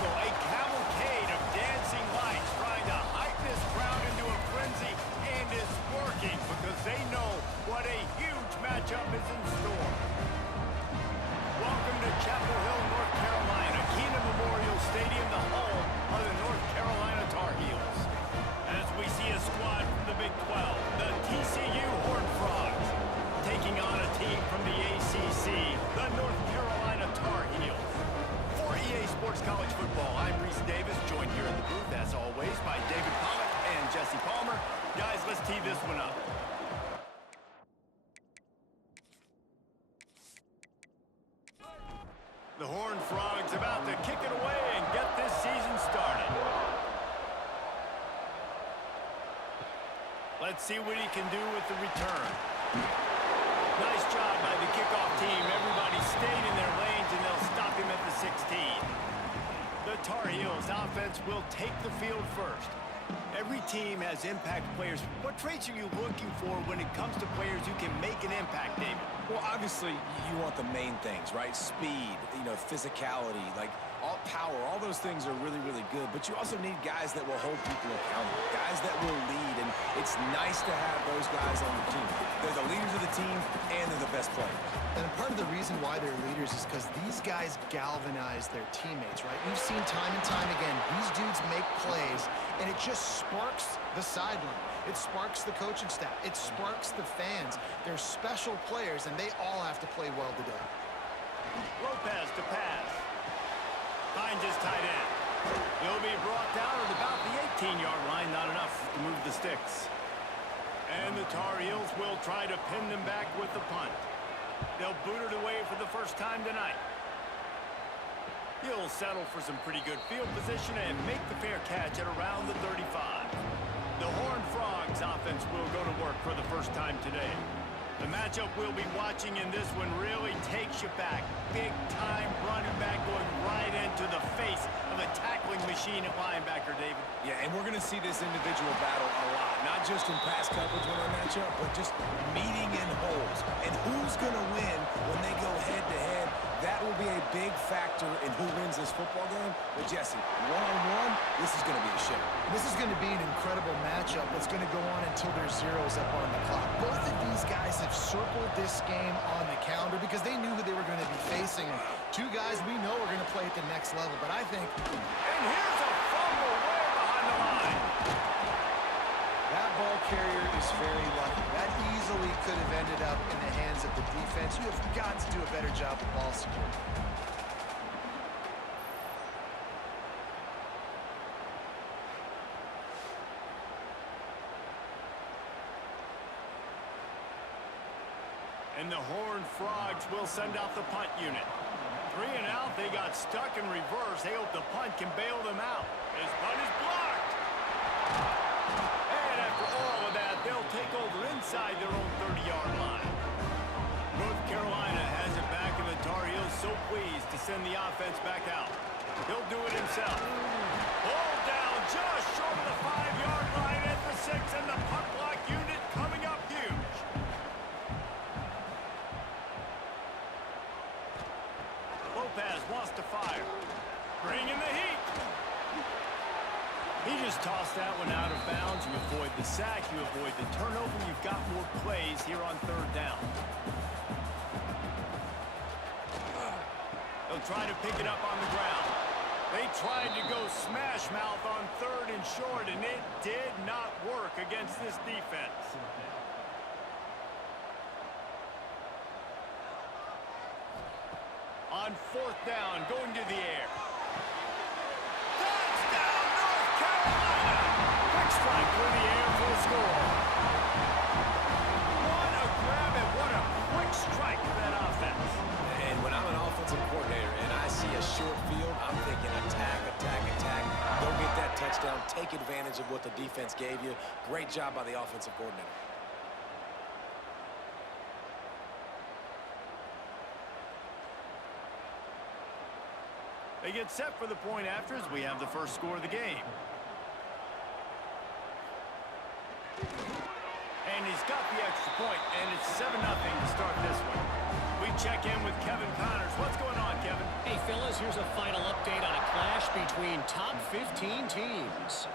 spectacle, a cavalcade of dancing lights trying to hype this crowd into a frenzy, and it's working because they know what a huge matchup is in store. Welcome to Chapel Hill, North Carolina, Keenan Memorial Stadium, the home of the North Carolina Tar Heels. As we see a squad from the Big 12, the TCU Horned Frogs, taking on a team from the ACC, the North Carolina Tar Heels. For EA Sports College Football, I'm Reese Davis, joined here in the booth, as always, by David Pollack and Jesse Palmer. Guys, let's tee this one up. The Horned Frogs about to kick it away and get this season started. Let's see what he can do with the return. Nice job by the kickoff team. Everybody stayed in their lanes, and they'll stop him at the 16. The Tar Heels offense will take the field first. Every team has impact players. What traits are you looking for when it comes to players who can make an impact, David? Well, obviously, you want the main things, right? Speed, physicality, like all power, all those things are really, really good. But you also need guys that will hold people accountable, guys that will lead, and it's nice to have those guys on the team. They're the leaders of the team, and they're the best players. And part of the reason why they're leaders is because these guys galvanize their teammates, right? We've seen time and time again, these dudes make plays, and it just sparks the sideline. It sparks the coaching staff. It sparks the fans. They're special players, and they all have to play well today. Lopez to pass. Finds his tight end. He'll be brought down at about the 18-yard line. Not enough to move the sticks. And the Tar Heels will try to pin them back with the punt. They'll boot it away for the first time tonight. He'll settle for some pretty good field position and make the fair catch at around the 35. The Horned Frogs offense will go to work for the first time today. The matchup we'll be watching in this one really takes you back. Big-time running back going right into the face of a tackling machine at linebacker, David. Yeah, and we're going to see this individual battle a lot. Not just in pass coverage when they match up, but just meeting in holes. And who's going to win when they go head-to-head? That will be a big factor in who wins this football game. But, Jesse, one-on-one, this is going to be a show. This is going to be an incredible matchup that's going to go on until there's zeros up on the clock. Both of these guys have circled this game on the calendar because they knew who they were going to be facing. And two guys we know are going to play at the next level. But I think... And here's a fumble way behind the line. That ball carrier is very lucky. That easily could have ended up in the hands of the defense. You have got to do a better job of ball security. And the Horned Frogs will send out the punt unit. 3 and out, they got stuck in reverse. They hope the punt can bail them out. His punt is blocked. And after all of that, they'll take over inside their own 30-yard line. North Carolina has it back, and the Tar Heels so pleased to send the offense back out. He'll do it himself. Ball down just short of the 5-yard line at the 6, and the punt block unit coming up huge. Lopez wants to fire. Bring in the heat. He just tossed that one out of bounds. You avoid the sack, you avoid the turnover. You've got more plays here on 3rd down. They'll try to pick it up on the ground. They tried to go smash mouth on 3rd and short, and it did not work against this defense. On 4th down, going to the air. Touchdown, North Carolina! Quick strike through the air for the score. What a grab and what a quick strike for that offense. And when I'm an offensive coordinator and I see a short field, I'm thinking attack, attack, attack. Go get that touchdown. Take advantage of what the defense gave you. Great job by the offensive coordinator. They get set for the point after as we have the first score of the game. And he's got the extra point, and it's 7-0 to start this one. We check in with Kevin Connors. What's going on, Kevin? Hey, fellas, here's a final update on a clash between top 15 teams.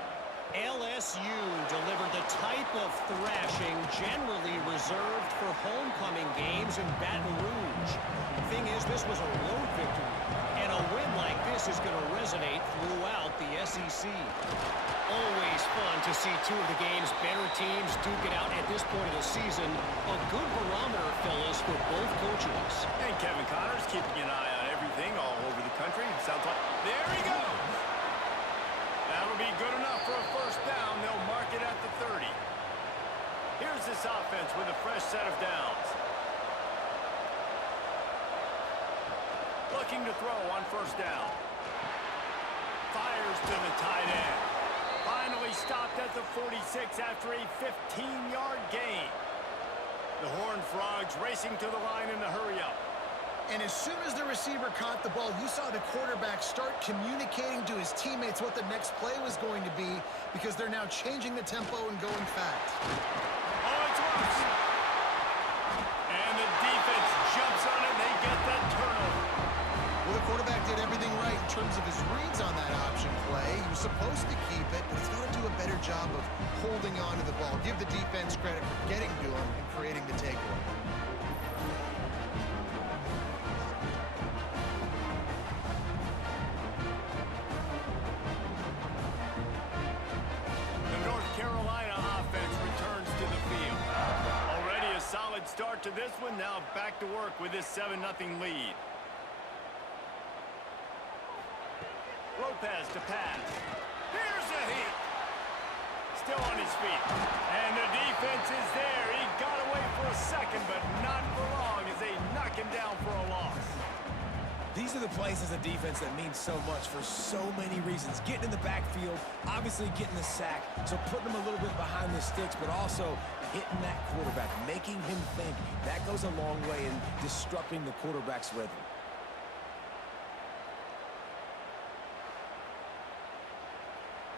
LSU delivered the type of thrashing generally reserved for homecoming games in Baton Rouge. Thing is, this was a road victory, and a win like this is going to resonate throughout the SEC. Always fun to see two of the game's better teams duke it out at this point of the season. A good barometer, fellas, for both coaches. And Kevin Connors keeping an eye on everything all over the country. Sounds like, there he goes. That'll be good enough for a first down. They'll mark it at the 30. Here's this offense with a fresh set of downs. Looking to throw on first down. Fires to the tight end. Finally stopped at the 46 after a 15-yard gain. The Horned Frogs racing to the line in the hurry-up. And as soon as the receiver caught the ball, you saw the quarterback start communicating to his teammates what the next play was going to be, because they're now changing the tempo and going fast. Oh, it's Russ. And the defense jumps on it, and they get that turnover. Well, the quarterback did everything right in terms of his reads on that option play. He was supposed to keep it, but he's got to do a better job of holding on to the ball. Give the defense credit for getting to him and creating the takeaway. Start to this one, now back to work with this 7-0 lead. Lopez to pass. Here's a hit. Still on his feet. And the defense is there. He got away for a second, but not for long as they knock him down for a loss. These are the plays as a defense that mean so much for so many reasons. Getting in the backfield, obviously getting the sack, so putting them a little bit behind the sticks, but also hitting that quarterback, making him think. That goes a long way in disrupting the quarterback's rhythm.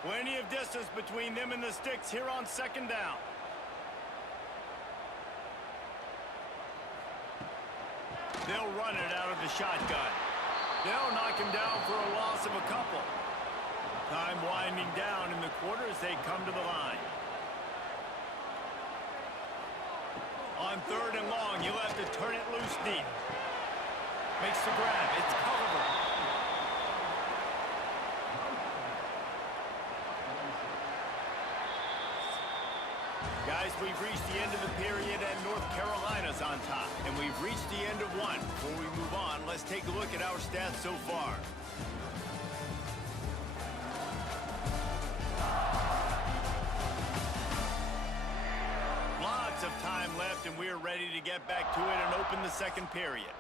Plenty of distance between them and the sticks here on second down. They'll run it out of the shotgun. They'll knock him down for a loss of a couple. Time winding down in the quarter as they come to the line. On third and long, you'll have to turn it loose deep. Makes the grab. It's covered. Guys, we've reached the end of the period, and North Carolina's on top. And we've reached the end of one. Before we move on, let's take a look at our stats so far. Lots of time left, and we're ready to get back to it and open the second period.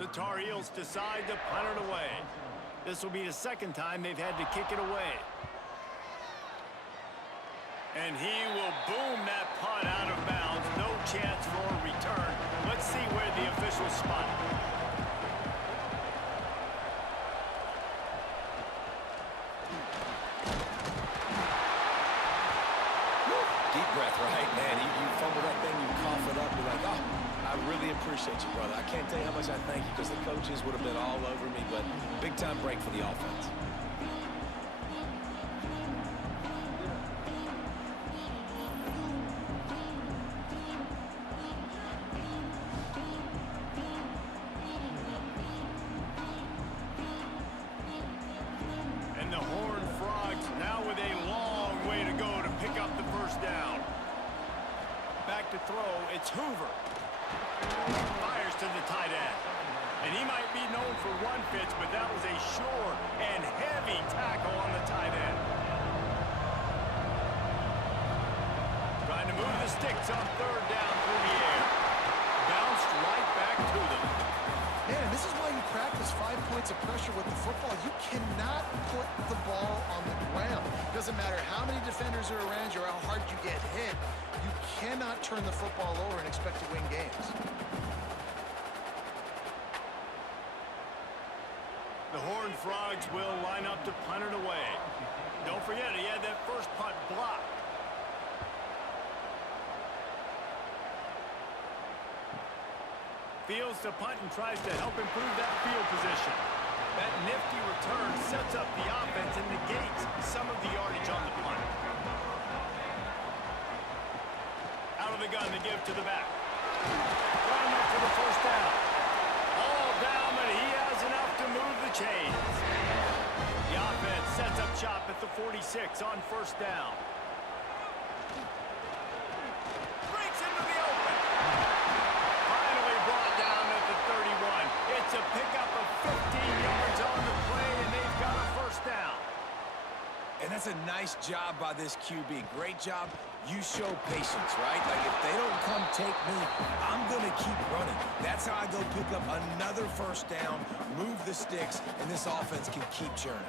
The Tar Heels decide to punt it away. This will be the second time they've had to kick it away. And he will boom that punt out of bounds. No chance for a return. Let's see where the officials spot it. Deep breath, right? Man, you fumble that thing, you cough it up, you're like, oh, I really appreciate you, brother. I can't tell you how much I thank you, because the coaches would have been all over me, but big-time break for the offense. To throw, it's Hoover. Fires to the tight end. And he might be known for run fits, but that was a sure and heavy tackle on the tight end. Trying to move the sticks on third down through the air. Bounced right back to them. Man, and this is why you practice 5 points of pressure with the football. You cannot put the ball on the ground. Doesn't matter how many defenders are around you or how hard you get hit. You cannot turn the football over and expect to win games. The Horned Frogs will line up to punt it away. Don't forget, he had that first punt blocked. Fields to punt and tries to help improve that field position. That nifty return sets up the offense and negates some of the yardage on the punt. Out of the gun to give to the back. Trying up for the first down. All down, but he has enough to move the chains. The offense sets up shop at the 46 on first down. Breaks into the open. Finally brought down at the 31. It's a pickup of 15 yards on the play, and they've got a first down. And that's a nice job by this QB. Great job. You show patience, right? Like, if they don't come take me, I'm going to keep running. That's how I go pick up another first down, move the sticks, and this offense can keep churning.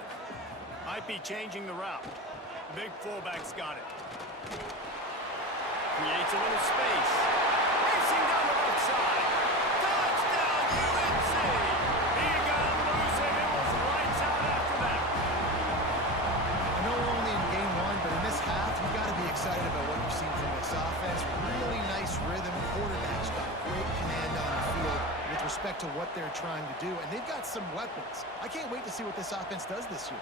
Might be changing the route. The big fullback's got it. Creates a little space. Racing down the left side. Touchdown, UNC! He got loose, and it was lights out after that. I know we're only in game one, but in this half, you've got to be excited about what you've seen from this offense. Really nice rhythm. Quarterback's got great command on the field with respect to what they're trying to do, and they've got some weapons. I can't wait to see what this offense does this year.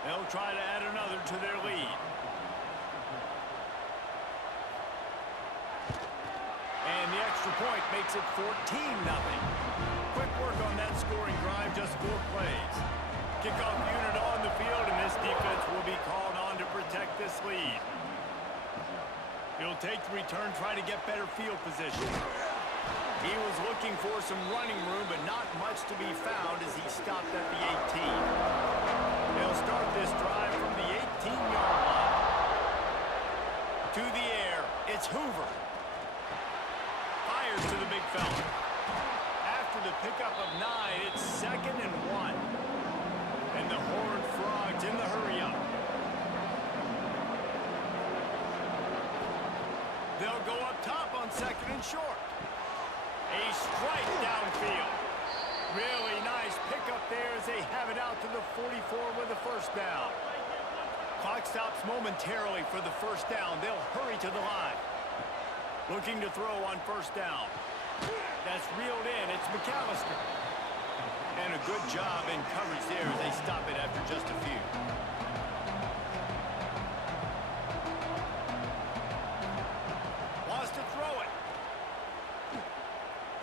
They'll try to add another to their lead. And the extra point makes it 14-0. Quick work on that scoring drive, just 4 plays. Kickoff unit on the field, and this defense will be called on to protect this lead. He'll take the return, try to get better field position. He was looking for some running room, but not much to be found as he stopped at the 18. They'll start this drive from the 18-yard line. To the air, it's Hoover. Fires to the big fella. After the pickup of 9, it's 2nd and 1. And the Horned Frogs in the hurry-up. They'll go up top on 2nd and short. A strike downfield. Really nice pickup there as they have it out to the 44 with a first down. Clock stops momentarily for the first down. They'll hurry to the line. Looking to throw on first down. That's reeled in. It's McAllister. And a good job in coverage there as they stop it after just a few. Wants to throw it.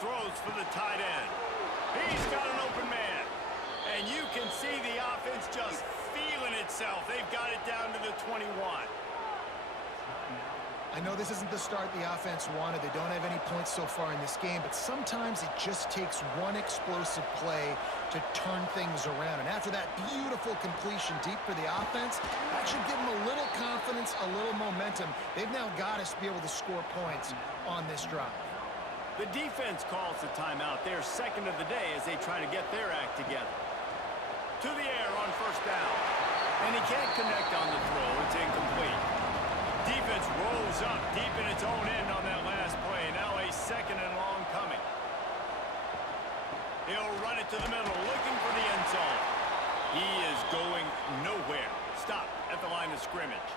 Throws for the tight end. He's got an open man. And you can see the offense just feeling itself. They've got it down to the 21. I know this isn't the start the offense wanted. They don't have any points so far in this game, but sometimes it just takes one explosive play to turn things around. And after that beautiful completion deep for the offense, that should give them a little confidence, a little momentum. They've now got us to be able to score points on this drive. The defense calls the timeout. They're second of the day as they try to get their act together. To the air on first down. And he can't connect on the throw. It's incomplete. Defense rolls up deep in its own end on that last play. Now a 2nd and long coming. He'll run it to the middle, looking for the end zone. He is going nowhere. Stop at the line of scrimmage.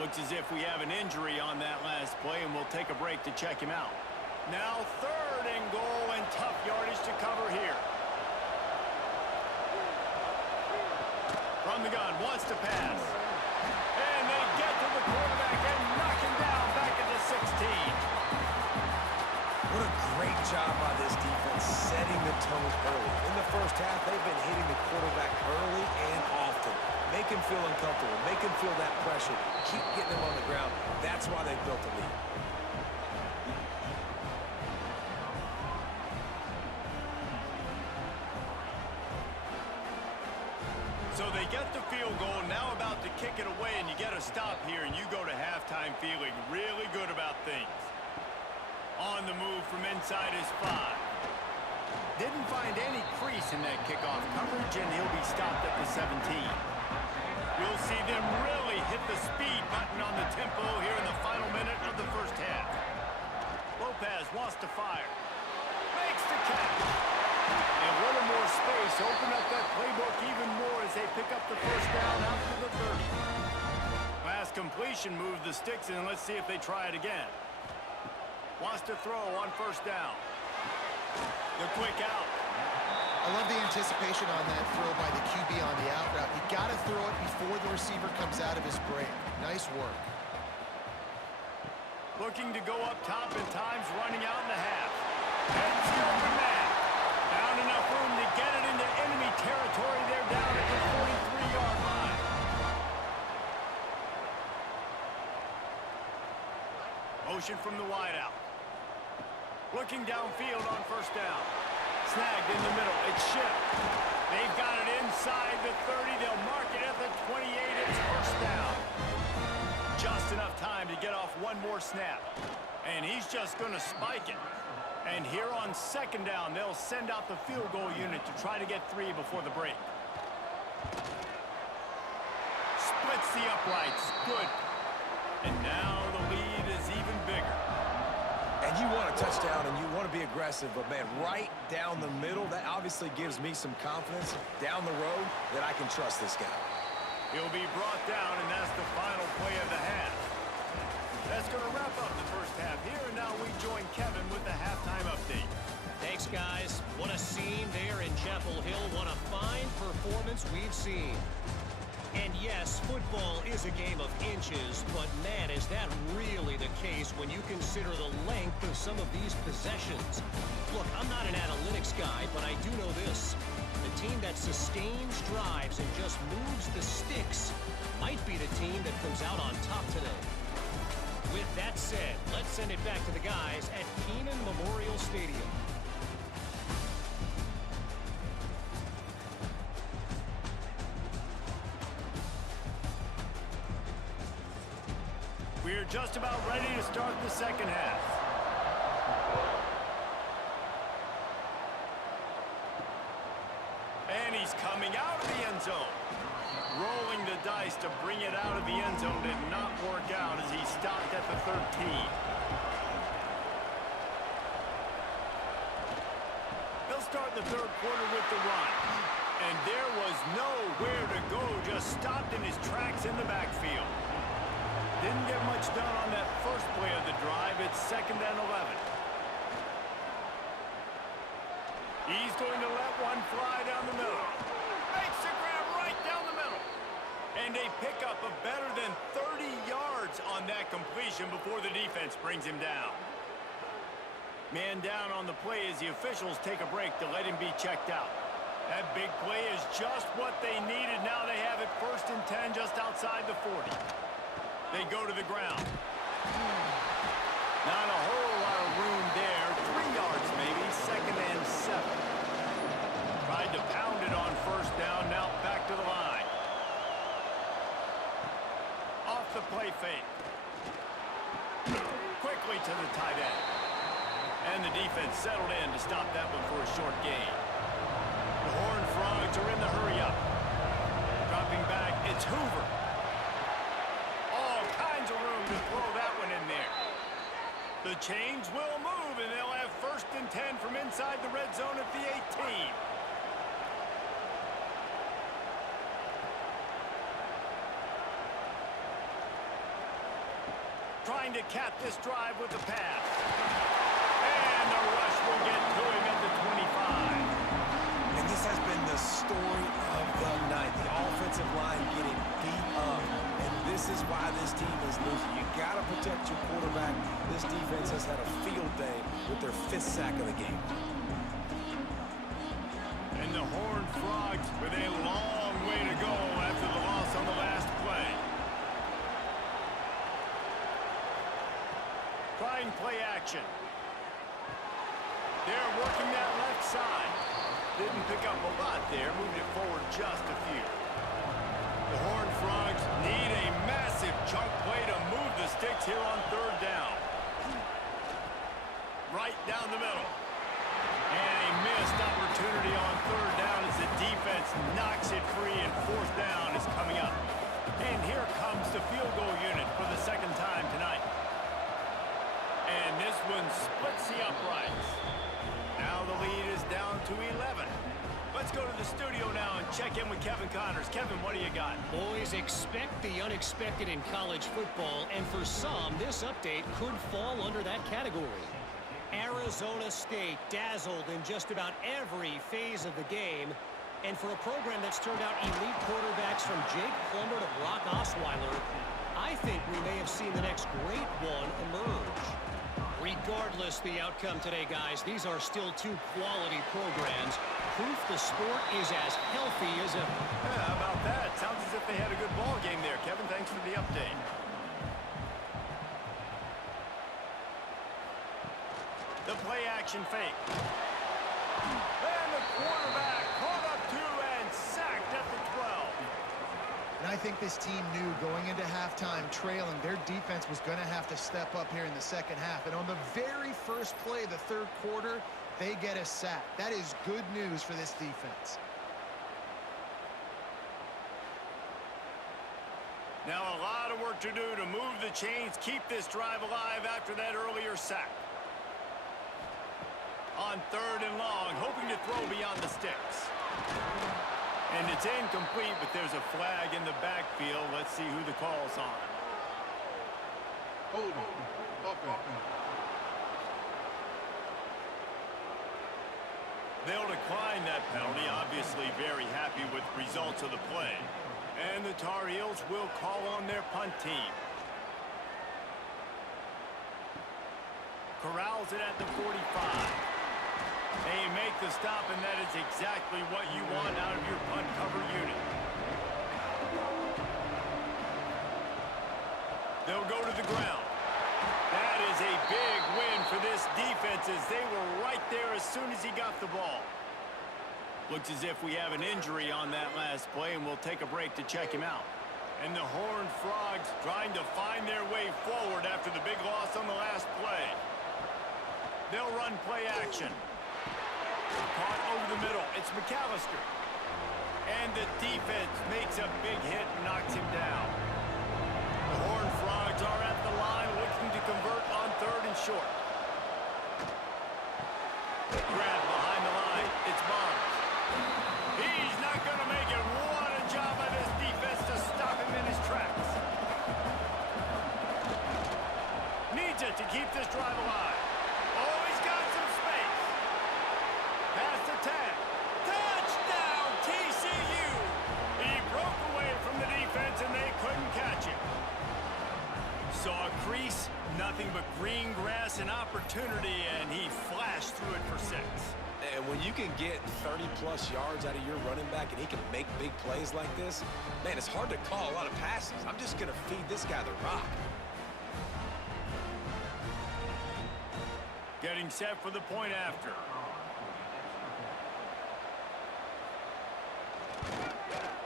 Looks as if we have an injury on that last play, and we'll take a break to check him out. Now 3rd and goal, and tough yardage to cover here. From the gun, wants to pass. And they get to the quarterback and knock him down back at the 16. What a great job by this defense setting the tone early. In the first half, they've been hitting the quarterback early and often. Make him feel uncomfortable. Make him feel that pressure. Keep getting him on the ground. That's why they built the lead. So they get the field goal, now about to kick it away, and you get a stop here, and you go to halftime feeling really good about things. On the move from inside his 5. Didn't find any crease in that kickoff coverage, and he'll be stopped at the 17. You'll see them really hit the speed button on the tempo here in the final minute of the first half. Lopez wants to fire. Makes the catch. And a little more space, open up that playbook even more as they pick up the first down out to the 30. Last completion moved the sticks, and let's see if they try it again. Wants to throw on first down. The quick out. I love the anticipation on that throw by the QB on the out route. You got to throw it before the receiver comes out of his break. Nice work. Looking to go up top at times, running out in the half. Heads the open man. Found enough room to get it into enemy territory. They're down at the 43-yard line. Motion from the wideout. Looking downfield on first down. Snagged in the middle. It's shipped. They've got it inside the 30. They'll mark it at the 28. It's first down. Just enough time to get off one more snap. And he's just going to spike it. And here on second down, they'll send out the field goal unit to try to get 3 before the break. Splits the uprights. Good. And now the lead is even bigger. And you want a touchdown and you want to be aggressive, but, man, right down the middle, that obviously gives me some confidence down the road that I can trust this guy. He'll be brought down, and that's the final play of the half. That's going to wrap up the first half here, and now we join Kevin with the halftime update. Thanks, guys. What a scene there in Chapel Hill. What a fine performance we've seen. And yes, football is a game of inches, but man, is that really the case when you consider the length of some of these possessions. Look, I'm not an analytics guy, but I do know this. The team that sustains drives and just moves the sticks might be the team that comes out on top today. With that said, let's send it back to the guys at Kenan Memorial Stadium. We're just about ready to start the second half. And he's coming out of the end zone. Rolling the dice to bring it out of the end zone did not work out as he stopped at the 13. They'll start the third quarter with the run. And there was nowhere to go, just stopped in his tracks in the backfield. Didn't get much done on that first play of the drive. It's 2nd and 11. He's going to let one fly down the middle. Makes the grab right down the middle. And a pickup of better than 30 yards on that completion before the defense brings him down. Man down on the play as the officials take a break to let him be checked out. That big play is just what they needed. Now they have it 1st and 10 just outside the 40. They go to the ground. Not a whole lot of room there. 3 yards maybe. 2nd and 7. Tried to pound it on first down. Now back to the line. Off the play fake. Quickly to the tight end. And the defense settled in to stop that one for a short gain. The Horned Frogs are in the hurry up. Dropping back. It's Hoover. To throw that one in there. The chains will move, and they'll have 1st and 10 from inside the red zone at the 18. Trying to cap this drive with the pass. And the rush will get to him at the 25. And this has been the story of the night. The offensive line getting beat up. And this is why this team is losing. You got to protect your quarterback. This defense has had a field day with their 5th sack of the game. And the Horned Frogs with a long way to go after the loss on the last play. Trying play action. They're working that left side. Didn't pick up a lot there. Moved it forward just a few. The Horned Frogs need a massive chunk play to move the sticks here on 3rd down. Right down the middle. And a missed opportunity on 3rd down as the defense knocks it free, and 4th down is coming up. And here comes the field goal unit for the 2nd time tonight. And this one splits the uprights. Now the lead is down to 11. Let's go to the studio now and check in with Kevin Connors. Kevin, what do you got? Boys, expect the unexpected in college football, and for some, this update could fall under that category. Arizona State dazzled in just about every phase of the game. And for a program that's turned out elite quarterbacks from Jake Plummer to Brock Osweiler, I think we may have seen the next great one emerge. Regardless the outcome today, guys, these are still two quality programs. Proof the sport is as healthy as ever. Yeah, how about that? Sounds as if they had a good ball game there. Kevin, thanks for the update. The play action fake. And the quarterback caught up to and sacked at the 12. And I think this team knew going into halftime trailing, their defense was going to have to step up here in the second half. And on the very first play of the third quarter, they get a sack. That is good news for this defense. Now a lot of work to do to move the chains, keep this drive alive after that earlier sack. On 3rd and long, hoping to throw beyond the sticks. And it's incomplete, but there's a flag in the backfield. Let's see who the call's on. Hold on. Okay. They'll decline that penalty, obviously very happy with the results of the play. And the Tar Heels will call on their punt team. Corrals it at the 45. They make the stop, and that is exactly what you want out of your punt cover unit. They'll go to the ground. That is a big win for this defense as they were right there as soon as he got the ball. Looks as if we have an injury on that last play, and we'll take a break to check him out. And the Horned Frogs trying to find their way forward after the big loss on the last play. They'll run play action. Caught over the middle. It's McAllister. And the defense makes a big hit and knocks him down. The Horned Frogs are at the line looking to convert on 3rd and short. Grab behind the line. It's Barnes. He's not going to make it. What a job by this defense to stop him in his tracks. Needs it to keep this drive alive. Oh, he's got some space. Pass the tag. Touchdown, TCU. He broke away from the defense, and they couldn't catch him. Saw a crease, nothing but green grass and opportunity, and he flashed through it for 6. And when you can get 30-plus yards out of your running back and he can make big plays like this, man, it's hard to call a lot of passes. I'm just going to feed this guy the rock. Getting set for the point after.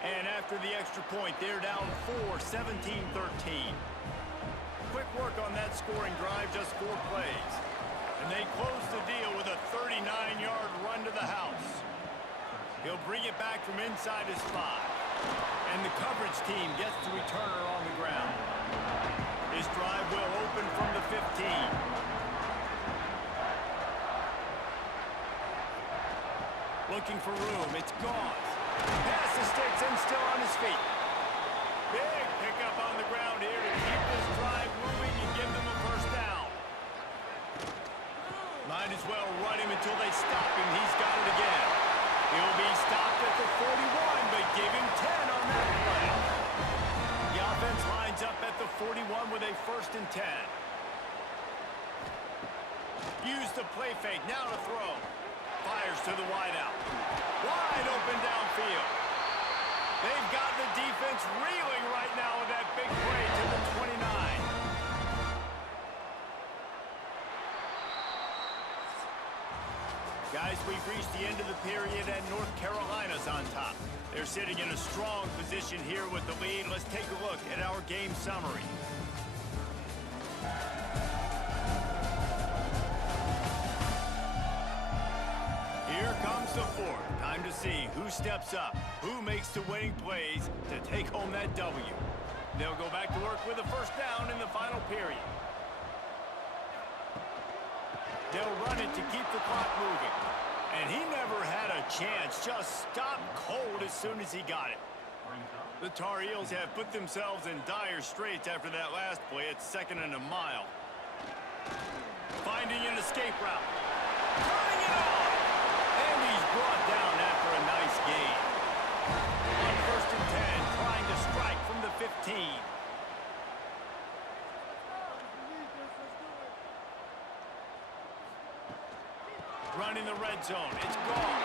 And after the extra point, they're down 4, 17-13. Quick work on that scoring drive, just 4 plays. And they close the deal with a 39-yard run to the house. He'll bring it back from inside his 5. And the coverage team gets the returner on the ground. His drive will open from the 15. Looking for room. It's gone. Pass the sticks and still on his feet. Big pickup on the ground here to keep this drive moving and give them a first down. Might as well run him until they stop him. He's got it again. He'll be stopped at the 41, but give him 10 on that play. The offense lines up at the 41 with a 1st and 10. Use the play fake. Now to throw. Fires to the wideout. Wide open downfield. They've got the defense reeling right now with that big play to the 29. Guys, we've reached the end of the period and North Carolina's on top. They're sitting in a strong position here with the lead. Let's take a look at our game summary. Here comes the 4th. Time to see who steps up, who makes the winning plays to take home that W. They'll go back to work with a first down in the final period. They'll run it to keep the clock moving. And he never had a chance, just stopped cold as soon as he got it. The Tar Heels have put themselves in dire straits after that last play at 2nd and a mile. Finding an escape route. Turning it on. And he's brought down after a nice gain. On 1st and 10, trying to strike from the 15. Running the red zone. It's gone.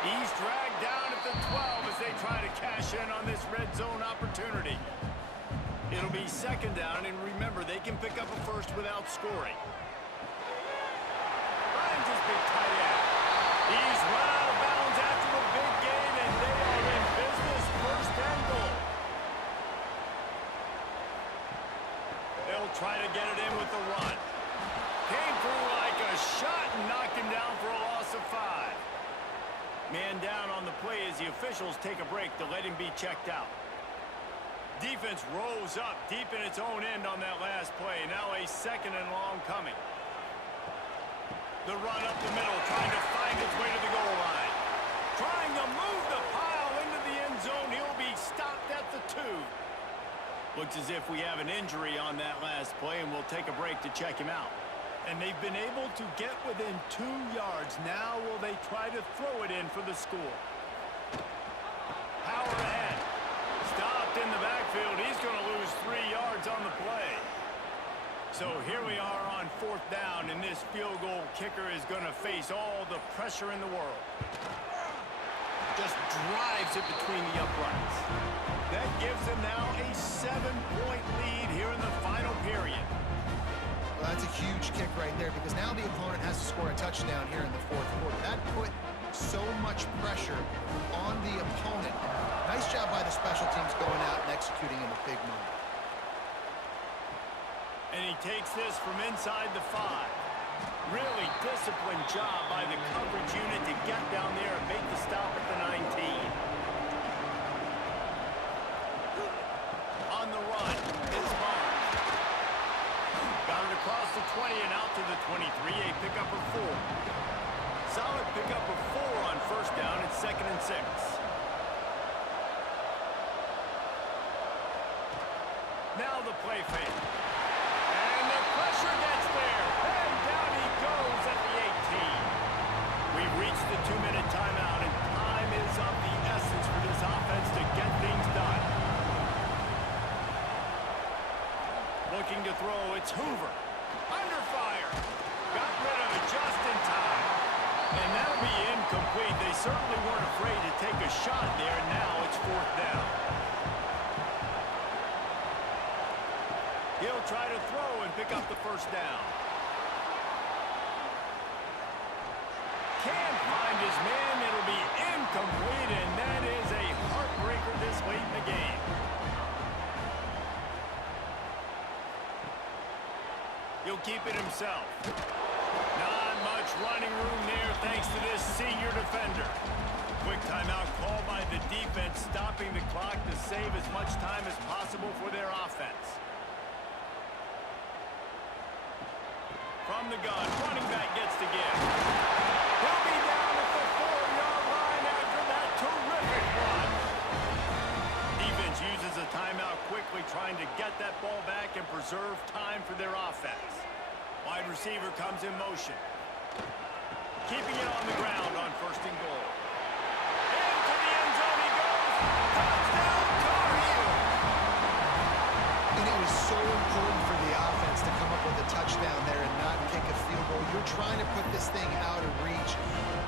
He's dragged down at the 12 as they try to cash in on this red zone opportunity. It'll be 2nd down, and remember, they can pick up a first without scoring. Finds his big tight end. He's run out of bounds after the big gain, and they are in business. 1st and goal. They'll try to get it in with the run. Came through like a shot and knocked him down for a loss of 5. Man down on the play as the officials take a break to let him be checked out. Defense rose up deep in its own end on that last play. Now a 2nd and long coming. The run up the middle, trying to find its way to the goal line. Trying to move the pile into the end zone. He'll be stopped at the 2. Looks as if we have an injury on that last play, and we'll take a break to check him out. And they've been able to get within 2 yards. Now will they try to throw it in for the score? Power ahead. Stopped in the backfield. He's going to lose 3 yards on the play. So here we are on 4th down, and this field goal kicker is going to face all the pressure in the world. Just drives it between the uprights. That gives them now a 7-point lead here in the final period. Well, that's a huge kick right there because now the opponent has to score a touchdown here in the 4th quarter. That put so much pressure on the opponent. Nice job by the special teams going out and executing in the big moment. And he takes this from inside the 5. Really disciplined job by the coverage unit to get down there and make the stop at the 19. On the run, it's Barnes. Got it across the 20 and out to the 23, a pickup of 4. Solid pickup of 4 on 1st down. It's 2nd and 6. Now the play fake. And the pressure gets there. And down he goes at the 18. We've reached the 2-minute timeout, and time is of the essence for this offense to get things done. Looking to throw, it's Hoover. Under fire. Got rid of it just in time. And that'll be incomplete. They certainly weren't afraid to take a shot there, and now it's 4th down. He'll try to throw and pick up the 1st down. Can't find his man. It'll be incomplete, and that is a heartbreaker this late in the game. He'll keep it himself. Not much running room there thanks to this senior defender. Quick timeout called by the defense, stopping the clock to save as much time as possible for their offense. From the gun, running back gets to give. He'll be down at the 4-yard line after that terrific run. Defense uses a timeout quickly, trying to get that ball back and preserve time for their offense. Wide receiver comes in motion. Keeping it on the ground on 1st and goal. Into the end zone he goes. Touchdown, Tar Heels. And it was so important for the offense to come up with a touchdown there and not kick a field goal. You're trying to put this thing out of reach,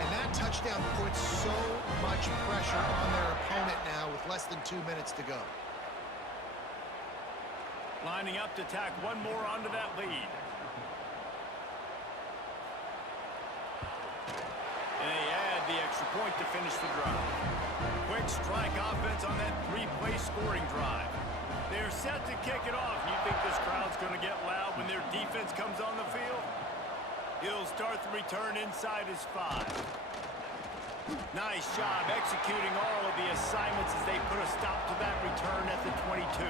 and that touchdown puts so much pressure on their opponent now with less than 2 minutes to go. Lining up to tack one more onto that lead. And they add the extra point to finish the drive. Quick strike offense on that 3-play scoring drive. They're set to kick it off. You think this crowd's going to get loud when their defense comes on the field? He'll start the return inside his 5. Nice job executing all of the assignments as they put a stop to that return at the 22.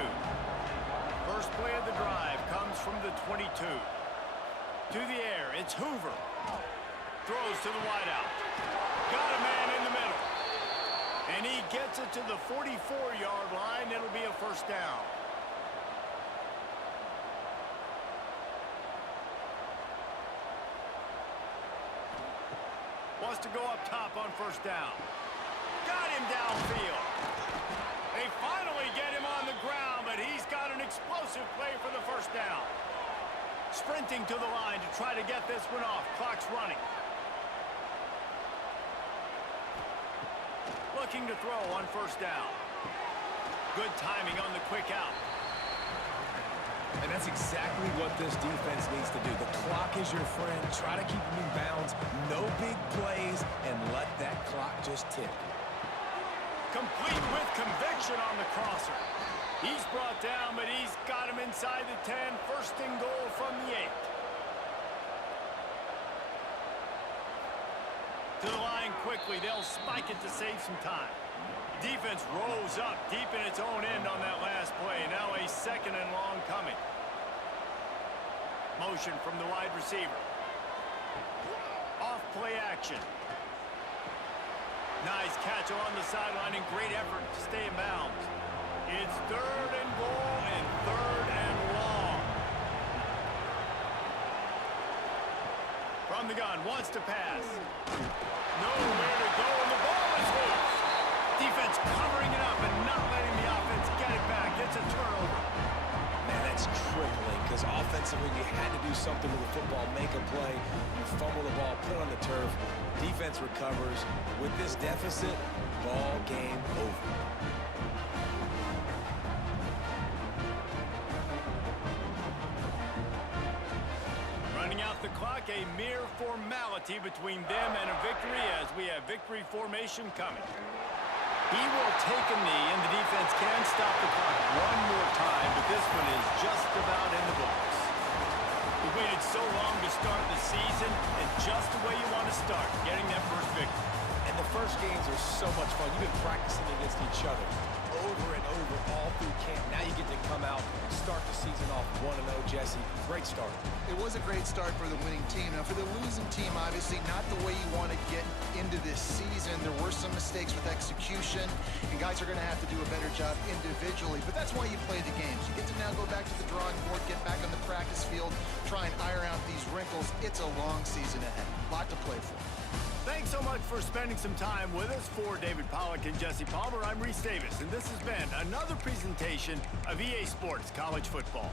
First play of the drive comes from the 22. To the air, it's Hoover. Throws to the wideout. Got a man in the middle. And he gets it to the 44-yard line. It'll be a 1st down. to go up top on first down. Got him downfield. They finally get him on the ground, but he's got an explosive play for the first down. Sprinting to the line to try to get this one off. Clock's running. Looking to throw on first down. Good timing on the quick out. And that's exactly what this defense needs to do. The clock is your friend. Try to keep them in bounds. No big plays, and let that clock just tick. Complete with conviction on the crosser. He's brought down, but he's got him inside the 10. First and goal from the 8. To the line quickly. They'll spike it to save some time. Defense rose up deep in its own end on that last play. Now a second and long coming. Motion from the wide receiver. Off play action. Nice catch along the sideline and great effort to stay in bounds. It's third and goal and third and long. From the gun, wants to pass. Nowhere to go, and the ball is loose. Defense covering it up and not letting the offense get it back. It's a turnover. Man, that's crippling because offensively you had to do something with the football, make a play. You fumble the ball, put it on the turf. Defense recovers. With this deficit, ball game over. Running out the clock, a mere formality between them and a victory as we have victory formation coming. He will take a knee, and the defense can stop the clock one more time, but this one is just about in the books. We waited so long to start the season, and just the way you want to start, getting that first victory. And the first games are so much fun. You've been practicing against each other over and over all through camp. Now you get to come out and start the season off 1-0, Jesse. Great start. It was a great start for the winning team. Now, for the losing team, obviously not the way you want to get into this season. There were some mistakes with execution, and guys are going to have to do a better job individually. But that's why you play the games. You get to now go back to the drawing board, get back on the practice field, try and iron out these wrinkles. It's a long season ahead. A lot to play for. Thanks so much for spending some time with us. For David Pollack and Jesse Palmer, I'm Reese Davis, and this has been another presentation of EA Sports College Football.